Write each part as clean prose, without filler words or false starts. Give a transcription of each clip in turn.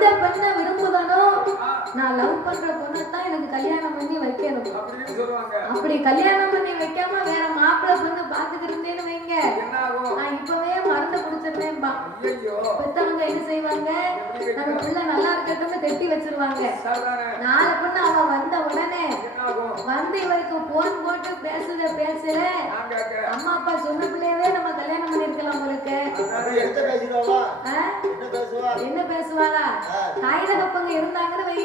எந்த பெண்ணை விரும்புதனோ நான் லவ் பண்ற பொண்ணத்தான் எனக்கு கல்யாணம் பண்ணி வைக்கணும் அப்படி கல்யாணம் பண்ணி வைக்காம வேற மாப்பிள்ளை பொண்ணு பாத்துட்டு இருந்தேன்னு வைங்க நான் இப்பவே மருந்து குடிச்சிருந்தேன்பா பெத்தவங்க என்ன செய்வாங்க நம்ம பிள்ளை நல்லா இருக்கட்டும் கட்டி வச்சிருவாங்க நாலு பொண்ணு அவ வந்த உடனே வந்து இவருக்கு போன் போட்டு பேசுற அம்மா அப்பா சொன்ன பிள்ளையவே நம்ம கல்யாணம் பண்ணிருக்கலாம் உங்களுக்கு என்ன பேசுவாளா தாய் தகப்பங்க இருந்தாங்கன்னு வை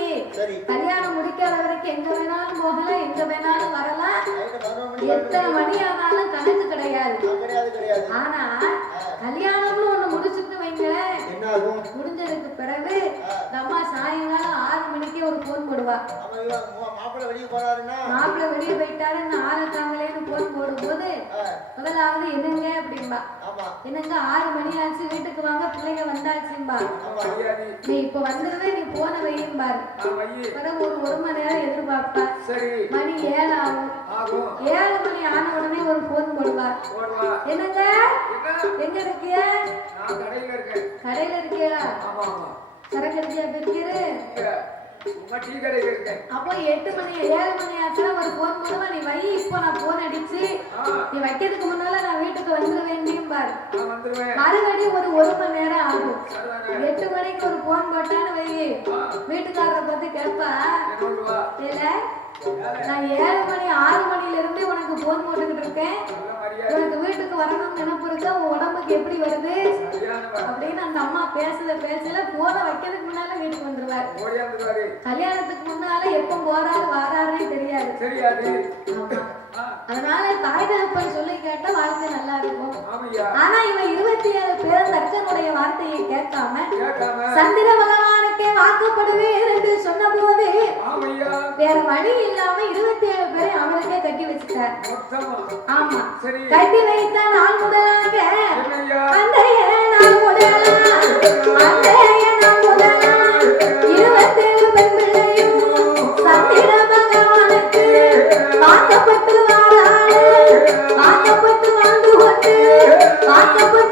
கல்யாணம் முடிக்காத வரைக்கும் எங்க வேணாலும் போகலாம் எங்க வேணாலும் வரலாம் எத்தனை மணி ஆனாலும் கணக்கு கிடையாது ஆனா கல்யாணம்னு ஒண்ணு முடிச்சுட்டு வைங்களேன் முடிஞ்சதுக்கு பிறகு அம்மா சாயங்காலம் 6 மணிக்கு ஒரு போன் போடுவா மாப்பிள்ளை வெளியே போயிட்டாருன்னு ஆரத்தாங்களேன்னு போன் போடும்போது முதலாவது என்னங்க அப்படின்பா என்னங்க 6 மணி ஆச்சு வீட்டுக்கு வாங்க பிள்ளைங்க வந்தாச்சும்பா நீ இப்ப வந்துருவே நீ போன வையும்பாரு பிறகு ஒரு மணி நேரம் எதிர்பார்ப்பா மணி 7 ஆகும் 7 மணி ஆன உடனே ஒரு போன் போடுவார் என்னங்க எங்க இருக்கிய கடையில இருக்கியா சரக்கு இருக்கியா பிரிக்கிற அப்போ 8 மணி 7 மணி ஆச்சுன்னா ஒரு போன் போடுவா நீ வை இப்போ நான் போன் அடிச்சு நீ வைக்கிறதுக்கு முன்னால நான் வீட்டுக்கு வந்துட வேண்டியும் பாரு மறுபடி ஒரு மணி நேரம் ஆகும் 8 மணிக்கு ஒரு போன் போட்டான்னு வை வீட்டுக்காரரை பத்தி கேட்பா இல்ல நான் 7 மணி 6 மணில இருந்து உனக்கு போன் போட்டுக்கிட்டு இருக்கேன் உனக்கு வீட்டுக்கு வரணும்னு நினைப்பு இருக்கா உன் உடம்புக்கு எப்படி வருது அப்படின்னு அந்த அம்மா பேசல போன வைக்கிறதுக்கு முன்னால வீட்டுக்கு வந்துருவாரு கல்யாணத்துக்கு முன்னால எப்ப போறாரு வராருன்னு தெரியாது அதனால தாய் தகப்பன் சொல்லி கேட்டா வாழ்க்கை நல்லா இருக்கும் ஆனா இவன் 27 பேர் தர்க்கனுடைய வார்த்தையை கேட்காம சந்திர பகவானுக்கே வாக்கப்படுவேன் என்று சொன்ன போது வேற வழி இல்லாம 27 பேரை அவனுக்கே கட்டி வச்சுட்டார் ஆமா கட்டி வைத்த நாள் முதலாக அந்த நாள் முதலா 27 பெண் பிள்ளையும் சந்திர பகவானுக்கு வாக்கப்பட்டு வாராடு வாக்கப்பட்டு வாழ்ந்து கொண்டு வாக்கப்பட்டு